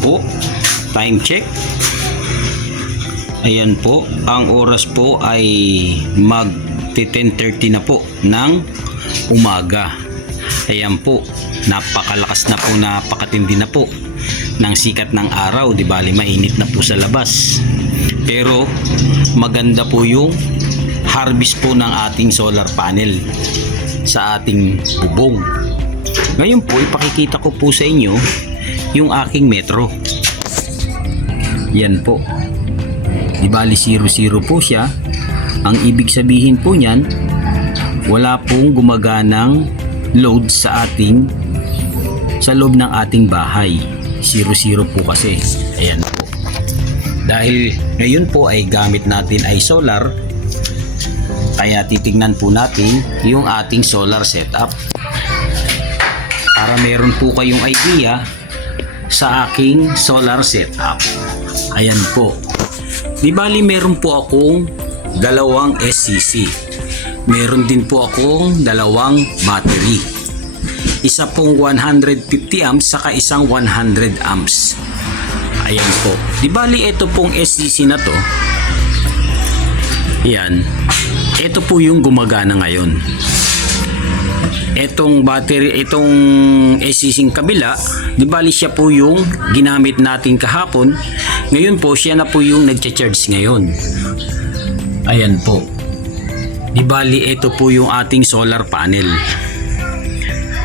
po. Time check. Ayan po, ang oras po ay mag 10:30 na po ng umaga. Ayan po, napakalakas na po, napakatindi na po ng sikat ng araw, di bali mainit na po sa labas. Pero maganda po yung harvest po ng ating solar panel sa ating bubong. Ngayon po, ipakikita ko po sa inyo yung aking metro. Yan po. Di bali 00 po siya. Ang ibig sabihin po niyan, wala pong gumaganang load sa loob ng ating bahay. 00 po kasi. Ayan po. Dahil ngayon po ay gamit natin ay solar, kaya titignan po natin yung ating solar setup para meron po kayong idea sa aking solar setup. Ayan po. Di bali meron po akong dalawang SCC. Meron din po akong dalawang battery. Isa pong 150 amps saka isang 100 amps. Ayan po. Di bali ito pong SCC na to. Yan. Ito po yung gumagana ngayon. Itong battery, itong SCC kabila, di bali siya po yung ginamit natin kahapon. Ngayon po siya na po yung nagcha-charge ngayon. Ayan po. Di bali ito po yung ating solar panel.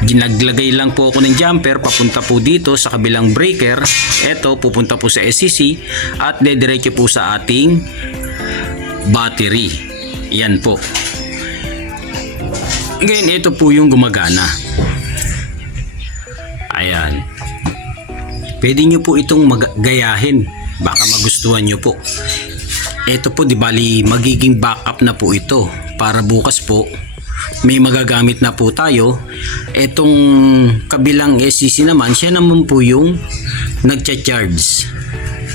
Ginaglagay lang po ako ng jumper papunta po dito sa kabilang breaker. Ito pupunta po sa SCC at dediretso po sa ating battery. Yan po. Ngayon ito po yung gumagana. Ayan. Pwede nyo po itong gayahin. Baka magustuhan nyo po. Ito po di bali magiging backup na po ito. Para bukas po may magagamit na po tayo. Itong kabilang SCC naman, siya naman po yung nagcha-charge.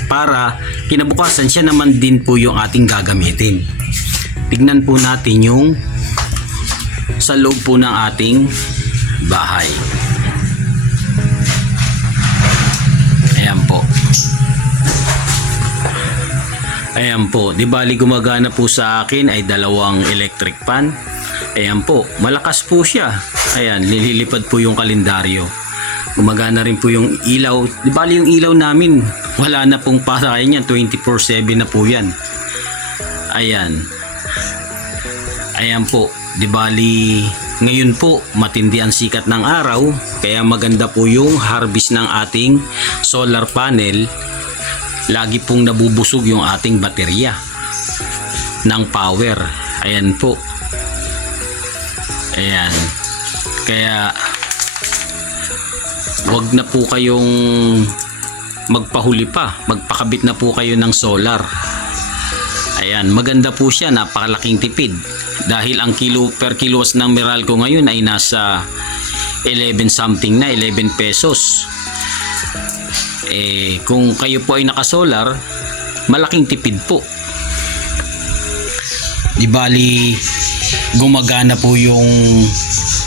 Para kinabukasan siya naman din po yung ating gagamitin. Tignan po natin yung sa loob po ng ating bahay. Ayan po. Ayan po. Di bali gumagana po sa akin ay dalawang electric fan. Ayan po. Malakas po siya. Ayan. Nililipad po yung kalendaryo. Gumagana rin po yung ilaw. Di bali yung ilaw namin, wala na pong parayan yan. 24/7 na po yan. Ayan. Ayan po. Di bali ngayon po matindi ang sikat ng araw, kaya maganda po yung harvest ng ating solar panel. Lagi pong nabubusog yung ating baterya ng power. Ayan po. Ayan. Kaya wag na po kayong magpahuli pa, magpakabit na po kayo ng solar. Ayan, maganda po siya, napakalaking tipid. Dahil ang kilo per kilos ng Meralco ngayon ay nasa 11 something na, 11 pesos. Kung kayo po ay naka-solar, malaking tipid po. Di bali gumagana po yung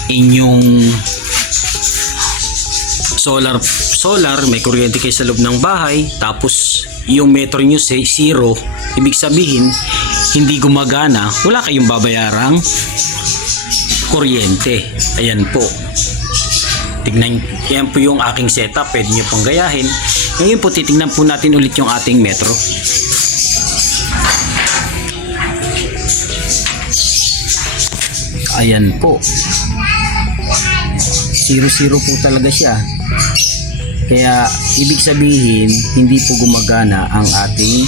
inyong solar, may kuryente kayo sa loob ng bahay, tapos yung metro nyo say 0, ibig sabihin hindi gumagana, wala kayong babayarang kuryente. Ayan po. Tignan, yan po yung aking setup, pwede nyo pong gayahin. Ngayon po titignan po natin ulit yung ating metro. Ayan po. 00 po talaga siya. Kaya ibig sabihin hindi po gumagana ang ating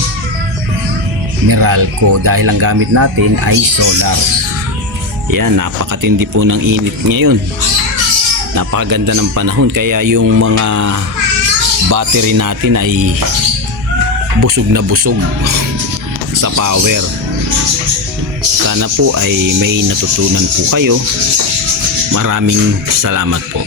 Meralco dahil ang gamit natin ay solar. Yan, napakatindi po ng init ngayon. Napakaganda ng panahon, kaya yung mga battery natin ay busog na busog sa power. Sana po ay may natutunan po kayo. Maraming salamat po.